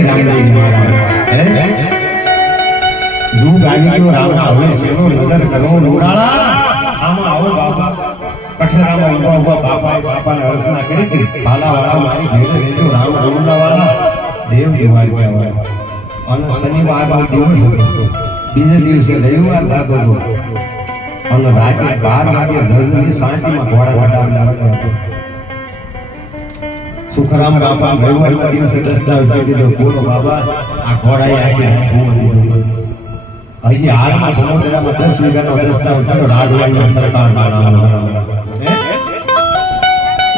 રામદેવ મહારાજ હે જુ ગાડી તો રામ આવે સેનો નજર કરો લોરાળા આમાં આવો બાબા કઠરામાં ઉભા ઉભા બાપાને અર્ચના કરી પાલાવાળા મારી ભેડે રેજો રામ રમલાવાળા દેવ દિવાળી વાળા અને શનિવારનો દિવસ હતો બીજે દિવસે રવિવાર લાગતો હતો અને રાતે 12 વાગે જજની શાંતિમાં ઘોડા વટાવલા હતો સુખરામ બાપા રવિવારના દિવસે દસ્તાવેજ દીધો બોલો બાબા આ ઘોડાએ આખી ભૂમ દીધો હજી હાલમાં ભમોદરામાં 10 વીઘાનો દસ્તાવેજ થયો રાજવાડીની સરકારના નામનો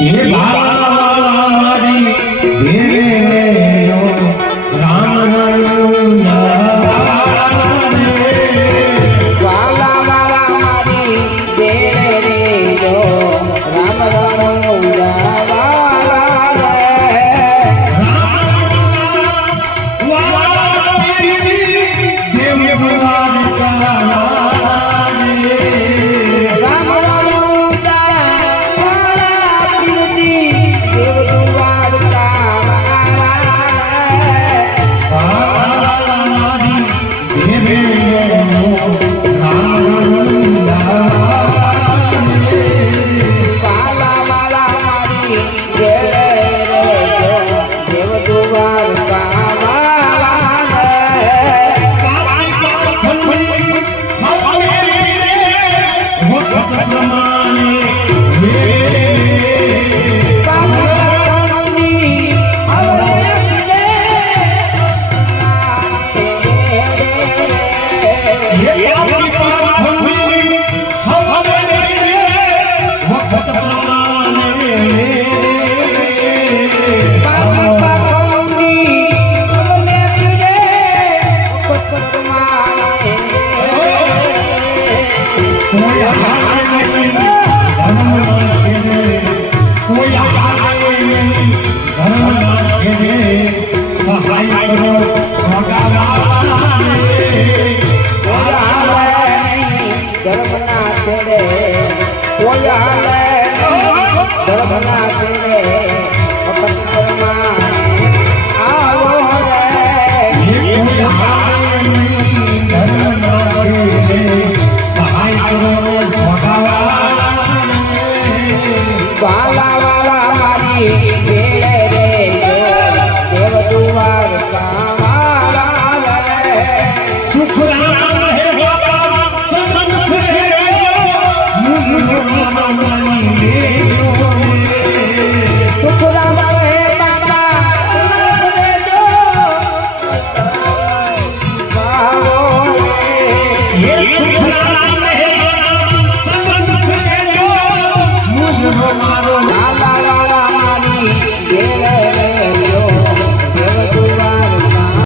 એ બાલા મારી દેવેલો રામ Yeah.